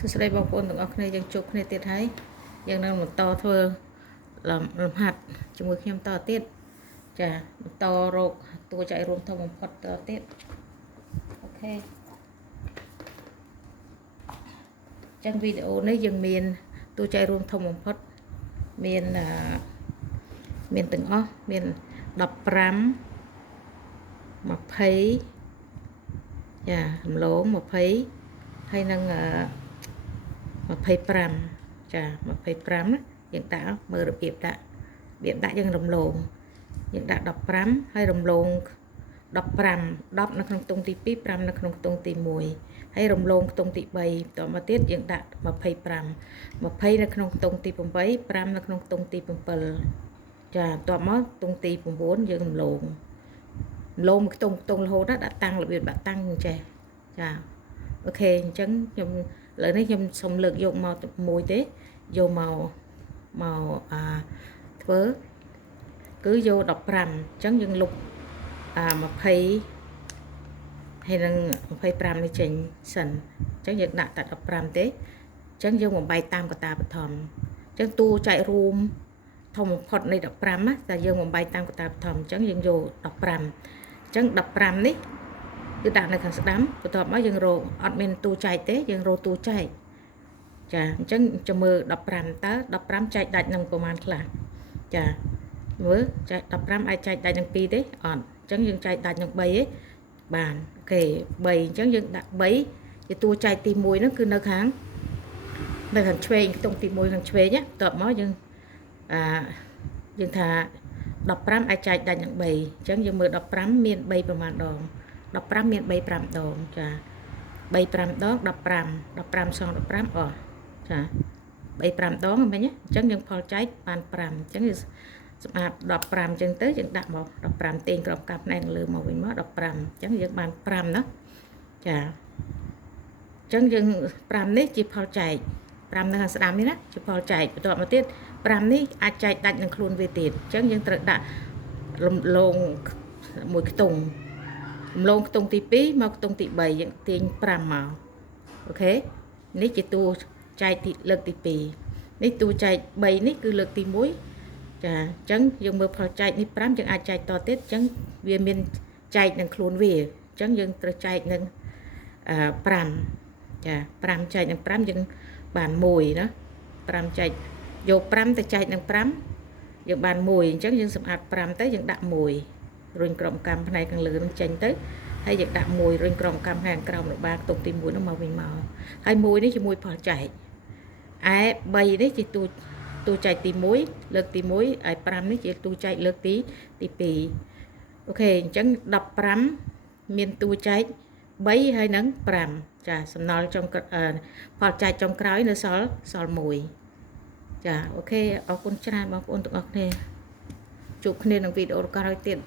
សួស្តីបងប្អូនទាំងអស់គ្នាយើងជួបគ្នាទៀតហើយយើងនឹងបន្តធ្វើលំហាត់ជាមួយខ្ញុំតទៀតចាបន្តរកតួចែករួមធំបំផុតតទៀតអូខេចឹងវីដេអូនេះយើងមានតួចែករួមធំបំផុតមានទាំងអស់មាន15 20ចារំលង20ហើយនឹង25ចា25ណាយើងដាក់មើលរបៀបដាក់យើងរំលងយើងដាក់15ហើយរំលង15 10នៅក្នុងខ្ទង់ទី2 5នៅក្នុងខ្ទង់ទី1ហើយរំលងខ្ទង់ទី3បន្តមកទៀតយើងដាក់25 20នៅក្នុងខ្ទង់ទី8 5នៅក្នុងខ្ទង់ទី7ចាបន្តមកខ្ទង់ទី9យើងរំលងមួយខ្ទង់រហូតដល់ដាក់តាំងរបៀបដាក់តាំងអញ្ចេះចាអូខេអញ្ចឹងខ្ញុំឥឡូវនេះខ្ញុំសូមលើកយកមកមួយទេយកមកធ្វើគឺយក15អញ្ចឹងយើងលុប20ហើយនឹង25នេះចេញសិនអញ្ចឹងយើងដាក់តែ15ទេអញ្ចឹងយើងបំបែកតាមកតាបឋមអញ្ចឹងតួចែករួមធំបំផុតនៃ15ណាតែយើងបំបែកតាមកតាបឋមអញ្ចឹងយើងយក15អញ្ចឹង15នេះគឺដាក់នៅខាងស្ដាំបន្ទាប់មកយើងរកអត់មានតួចែកទេយើងរកតួចែកចាអញ្ចឹងចាំមើល15តើ15ចែកដាច់នឹងប្រមាណខ្លះចាមើលចែក15អាចចែកដាច់នឹង2ទេអត់អញ្ចឹងយើងចែកដាច់នឹង3ទេបានអូខេ3អញ្ចឹងយើងដាក់3ជាតួចែកទី1ហ្នឹងគឺនៅខាងឆ្វេងខ្ទង់ទី1ខាងឆ្វេងណាបន្ទាប់មកយើងយើងថា15អាចចែកដាច់នឹង3អញ្ចឹងយើងមើល15មាន3ប្រមាណដង15មាន3 5ដងចា3 5ដង15សង15អស់ចា3 5ដងហ្មងអញ្ចឹងយើងផលចែកបាន5អញ្ចឹងសម្រាប់15អញ្ចឹងទៅយើងដាក់មក15ទាញក្រោមកាប់ផ្នែកលើមកវិញមក15អញ្ចឹងយើងបាន5ណាចាអញ្ចឹងយើង5នេះជាផលចែក5នៅខាងស្ដាំនេះណាជាផលចែកបន្ទាប់មកទៀត5នេះអាចចែកដាច់នឹងខ្លួនវាទៀតអញ្ចឹងយើងត្រូវដាក់លងមួយខ្ទង់រំលងខ្ទង់ទី2មកខ្ទង់ទី3យើងទាញ5មកអូខេនេះជាតួចែកទីលើកទី2នេះតួចែក3នេះគឺលើកទី1ចាអញ្ចឹងយើងមើលផលចែកនេះ5យើងអាចចែកតទៀតអញ្ចឹងវាមានចែកនឹងខ្លួនវាអញ្ចឹងយើងត្រូវចែកនឹង5ចា5ចែកនឹង5យើងបាន1ណា5ចែកយក5ទៅចែកនឹង5យើងបាន1អញ្ចឹងយើងសម្អាត5ទៅយើងដាក់1រុញក្រុមកម្មផ្នែកខាងលើនឹងចេញទៅហើយយើងដាក់1រុញក្រុមកម្មខាងក្រោមរបាខ្ទង់ទី1នោះមកវិញមកហើយ1នេះជាមួយផលចែកឯ3នេះជាតួចែកទី1លើកទី1ហើយ5នេះជាតួចែកលើកទី2អូខេអញ្ចឹង15មានតួចែក3ហើយនឹង5ចាសំណល់ចុងផលចែកចុងក្រោយនៅសល់1ចាអូខេអរគុណច្រើនបងប្អូនទាំងអស់គ្នាជួបគ្នាក្នុងវីដេអូក្រោយទៀត